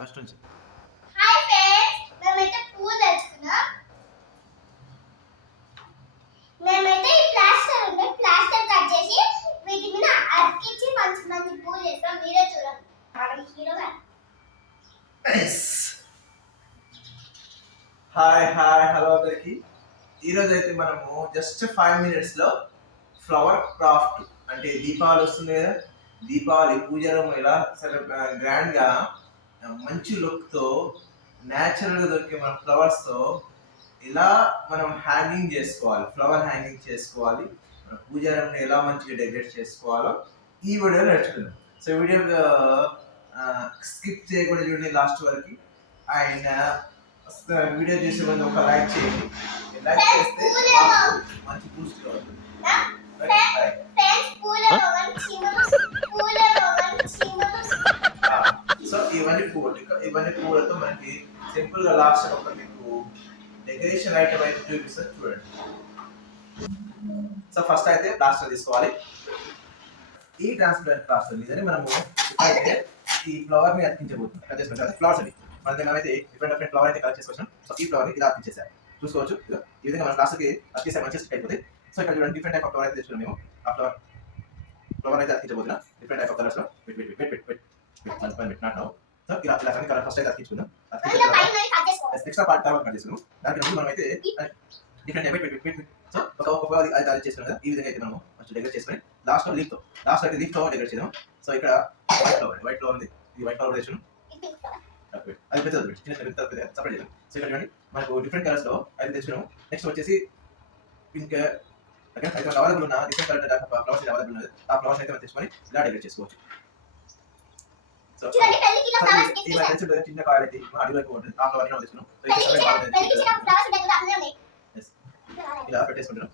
First నుంచి. Hi friends, మేమైతే పూలు తెచ్చుకున్నాం. మేమైతే ఈ ప్లాస్టర్ ఉంది, ప్లాస్టర్ కట్ చేసి వీటి మీద అతికించి మంచి మంచి పూలు చేస్తాం. మీరే చూడండి. హీరోగా హాయ్ హలో అందరికి. ఈరోజు అయితే మనము జస్ట్ 5 minutes లో ఫ్లవర్ క్రాఫ్ట్ అంటే దీపావళి వస్తుంది కదా, దీపావళి పూజలు ఇలా గ్రాండ్ గా మంచి లుక్ తో న్యాచురల్ గా దొరికే మన ఫ్లవర్స్ తో ఇలా మనం హ్యాంగింగ్ చేసుకోవాలి, ఫ్లవర్ హ్యాంగింగ్ చేసుకోవాలి, మన పూజలను ఎలా మంచిగా డెకరేట్ చేసుకోవాలో ఈ వీడియో నేర్చుకుందాం. సో వీడియో స్కిప్ చేయకుండా చూడండి లాస్ట్ వరకు. అండ్ వీడియో చూసే ముందు ఒక లైక్ చేయండి. లైక్ చేస్తే మంచి బూస్ట్ అవుతుంది. సో ఇవన్నీ పూలతో మనకి సింపుల్ గా లాస్ట్ ఒక మీకు డెకరేషన్ ఐటమ్ అయితే చూపిస్తారు చూడండి. సో ఫస్ట్ అయితే ప్లాస్టర్ తీసుకోవాలి. ఈ ట్రాన్స్పరెంట్ ప్లాస్టర్ మీదనే మనము అయితే ఈ ఫ్లవర్ ని అతికించబోతున్నాం. కట్ చేసుకుంటాం ఫ్లవర్స్ అని మన దగ్గర అయితే డిఫరెంట్ ఫ్లవర్ అయితే కలెక్ట్ చేసుకొచ్చాం. సో ఈ ఫ్లవర్ ని ఇలా అతికించేసారు చూసుకోవచ్చు. ఈ విధంగా మన ప్లాస్టర్ కి అతికిస్తే మంచి స్టిక్ అయిపోతుంది. సో ఇక్కడ చూడండి డిఫరెంట్ టైప్ ఆఫ్ ఫ్లవర్ అయితే తెచ్చుకున్నాం మేము. ఆ ఫ్లవర్ అయితే అతికించబోతున్నాం డిఫరెంట్ టైప్ ఆఫ్ కలర్స్ లో. Not now. సో ఇలా అన్ని కలర్ ఫస్ట్ అయితే అతికించుకుందాం. ఎక్స్ట్రా పార్ట్ తర్వాత కట్ చేసుకున్నాం. దానికి ముందు మనం అయితే డిఫరెంట్ టైప్ సో ఒక అది తయారు చేసుకున్నాం కదా. ఈ విధంగా అయితే మనం కొంచెం డెకరేట్ చేసుకుని లాస్ట్ అయితే లీఫ్ తో డెకరేట్ చేద్దాం. సో ఇక్కడ వైట్ ఫ్లవర్ ఉంది. ఈ వైట్ ఫ్లవర్ తెచ్చుకున్నాం. అది పెద్దది చిన్న సపరేట్ చేద్దాం. సో ఇక్కడ చూడండి మనకు డిఫరెంట్ కలర్స్ లో అయితే తెచ్చుకున్నాం. నెక్స్ట్ వచ్చేసి పింక్ అయితే అవైలబుల్ ఉన్న డిఫరెంట్ కలర్ ఫ్లవర్స్ అవైలబుల్ ఉన్నది. ఆ ఫ్లవర్స్ అయితే మనం తెచ్చుకొని ఇలా డెకరేట్ చేసుకోవచ్చు. సో చిన్న కాయలు అయితే అడివైపు ఉంటుంది. ఆ ఫ్లవర్ తెచ్చుకున్నాం. ఇలా పెట్టేసుకుంటున్నాం.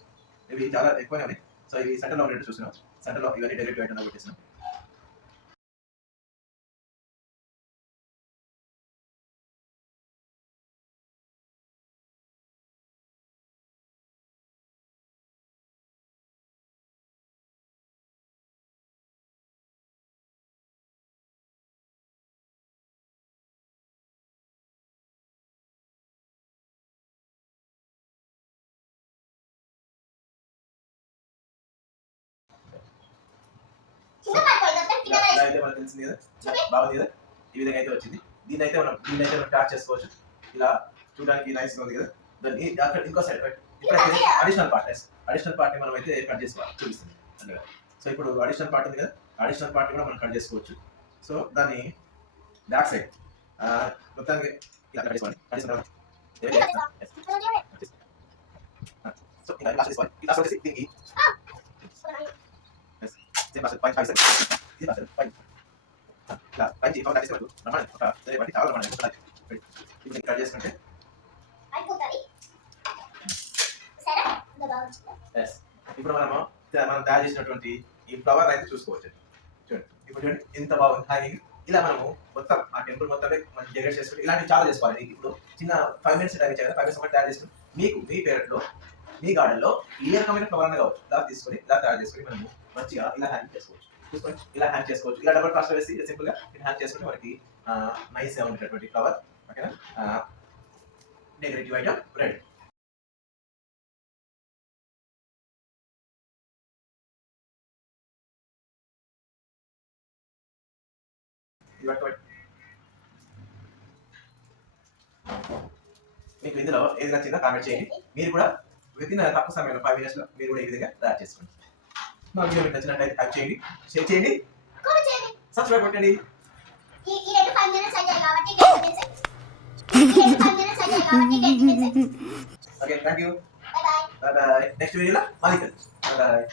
ఇవి చాలా ఎక్కువనే ఉన్నాయి. సో ఇవి సెంటర్ లో ఉండేట్టు చూస్తున్నాం. సెంటర్ లో ఇవన్నీ డెకరేటివ్ ఐటమ్ పెట్టేస్తున్నాం. అయితే మనకు తెలిసింది కదా, బాగుంది కదా. ఈ విధంగా అయితే వచ్చింది. దీన్ని అయితే మనం ట్యాచ్ చేసుకోవచ్చు. ఇలా చూడడానికి నైస్ గా ఉంది కదా. దాన్ని అక్కడ ఇంకో సైడ్ ఇప్పుడైతే అడిషనల్ పార్ట్ మనం అయితే కట్ చేసుకోవాలి చూపిస్తుంది. సో ఇప్పుడు అడిషనల్ పార్ట్ ఉంది కదా, అడిషనల్ పార్ట్ కూడా మనం కట్ చేసుకోవచ్చు. సో దాన్ని బ్యాక్ సైడ్ మొత్తానికి ఇలా కట్ చేసుకోవాలి. సో ఇలా చేసుకోవాలి. ఇలా వచ్చేసి దీనికి కట్ చేసుకుంటే ఇప్పుడు మనం తయారు చేసినటువంటి ఈ ఫ్లవర్ అయితే చూసుకోవచ్చు. చూడండి ఇప్పుడు చూడండి ఎంత బాగుంది హ్యాంగింగ్. ఇలా మనము మొత్తం ఆ టెంపుల్ మొత్తం మనం డెకరేట్ చేసుకుంటే ఇలాంటివి చాలా చేసుకోవాలి. ఇప్పుడు చిన్న 5 minutes టైం ఇచ్చారు కదా, 5 minutes ఒకటి తయారు చేసుకుని మీకు మీ పేరెంట్లో మీ గార్డెన్ లో ఏ రకమైన ఫ్లవర్ అనే కావచ్చు ఇలా తీసుకొని ఇలా తయారు చేసుకొని మనము మంచిగా ఇలా హ్యాంగ్ చేసుకోవచ్చు. చూసుకొని ఇలా హ్యాంగ్ చేసుకోవచ్చు. ఇలా డబల్ ప్లాస్టర్ వేసి సింపుల్ గా హ్యాంగ్ చేసుకుంటే మనకి నైస్ గా ఉండేటటువంటి ఫ్లవర్ ఓకేనా డెకరేటివ్ ఐటమ్ రెడీ. మీకు ఇందులో ఏది నచ్చిందో కామెంట్ చేయండి. మీరు కూడా వితిన్ తక్కువ సమయంలో 5 minutes లో మీరు కూడా ఈ విధంగా తయారు చేసుకోండి. మా వీడియో మీకు నచ్చినట్లయితే లైక్ చేయండి, షేర్ చేయండి, సబ్స్క్రైబ్ కొట్టండి. Okay thank you. Bye bye. Next వీడియోలో మళ్ళీ కలుద్దాం. Bye bye.